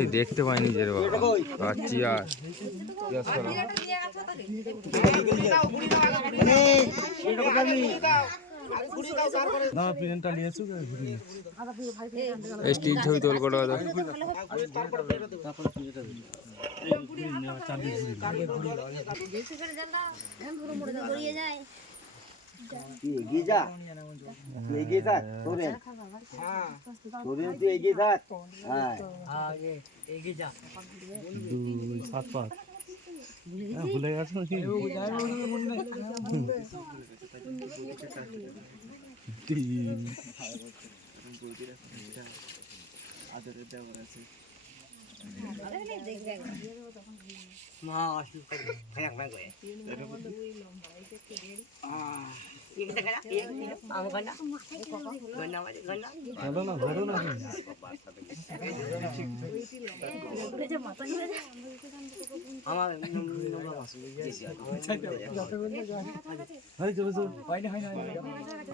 এই দেখতে পাইনি যে পাচ্ছি আর স্টিল ছবি তোল করে এগিয়ে যা, তুই এগিয়ে থাক, তোরেন তুই এগিয়ে থাক। হ্যাঁ এগিয়ে যা। 2 7 5 ভুলে গেছো নাকি?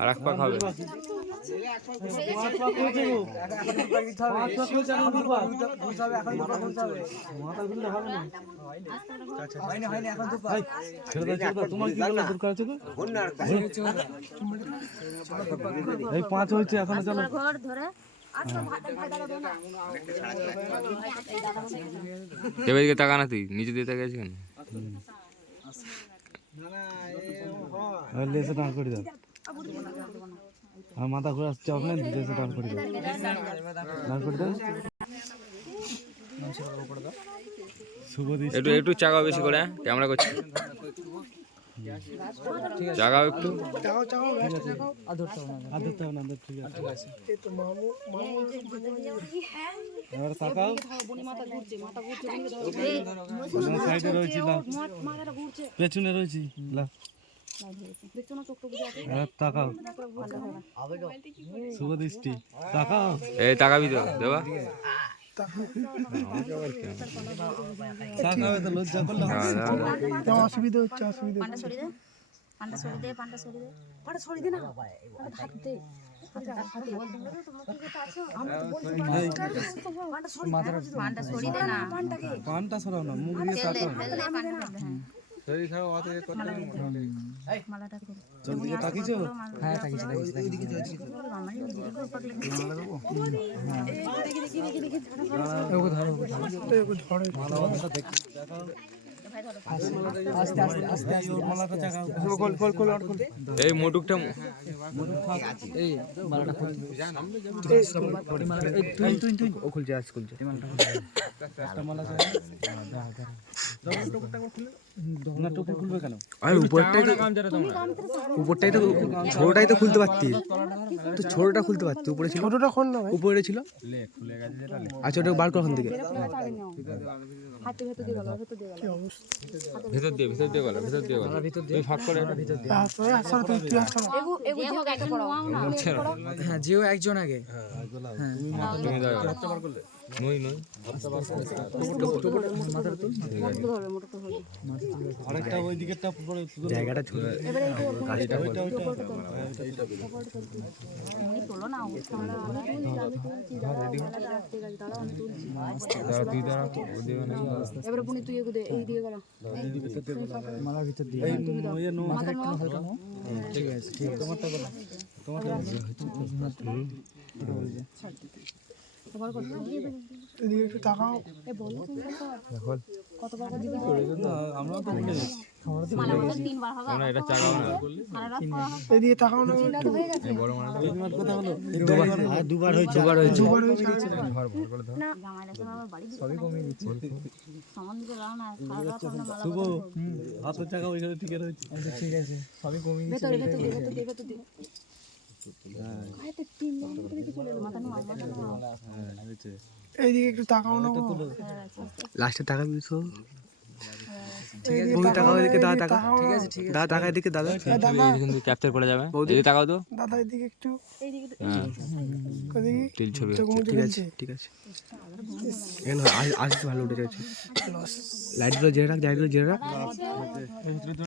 আর এক পা খাবে। এই 5 হয়েছে এখন চলো। এবারে তাকা না, তুই নিচে দিয়ে তাকিয়েছিস কেন? লেসে টান করে দাও। আর মাথা ঘুরে আসছে আপনার লেসে টান করে দাও। টান করে দাও। একটু একটু চাগাও বেশি করে, ক্যামেরা করছি। চাগাও একটু। এবার তাকাও। সাইডে রয়েছি, পেছনে রয়েছি। তাকাও, শুভ দৃষ্টি। তাকাও, এই তাকাবি তো দেবা। তাকাবে তো লজ্জা করলাম। অসুবিধা হচ্ছে, অসুবিধা হচ্ছে। পানটা সরাও না, মুখ দিয়ে তাকাও। চলদিকে তাকিয়েছো? হ্যাঁ তাকিয়েছি। এই মোটুকটা খুলবে কেন? উপরটাই তো ছোটটাই তো খুলতে পারতি, তো ছোটটা খুলতে পারতি। উপরে ছিল, উপরে ছিল। আচ্ছা ওটা বার কর ওখান থেকে। ভেতর দিয়ে গেল, তুই ফাঁক করে এটা ভিতর দিয়ে। হ্যাঁ যেও একজন আগে। তুমি দাও নই আরেকটা ওই দিকেরটা জায়গাটা ছোট। গাড়িটা মালার ভিতর দিয়ে ঠিক আছে, ঠিক আছে। তোমারটা এদিকে একটু তাকাও। আমরা তো ভুলে গেছি। এটা চাগাও না, এদিকে তাকাও না। বড় মানে কথা হলো দুবার হয়েছে। সবই কমিয়ে দিচ্ছি। শুভ হাতের চাকা ওইখানে ঠিক রয়েছে। ঠিক আছে, সবই কমিয়ে দিচ্ছি। এইদিকে একটু তাকাও না। লাস্টে টাকা দিছো। তুমি টাকা ওইদিকে দাদা, টাকা ঠিক আছে, ঠিক আছে দাদা, টাকা এদিকে দাদা। কিন্তু ক্যাপচার করে যাবে। এদিকে তাকাও তো দাদা, এদিকে একটু। তিল ছবি। ঠিক আছে, ঠিক আছে। আসতে ভালো উঠে যাচ্ছে। লাইটগুলো জেরে রাখ, লাইটগুলো জেরে রাখ।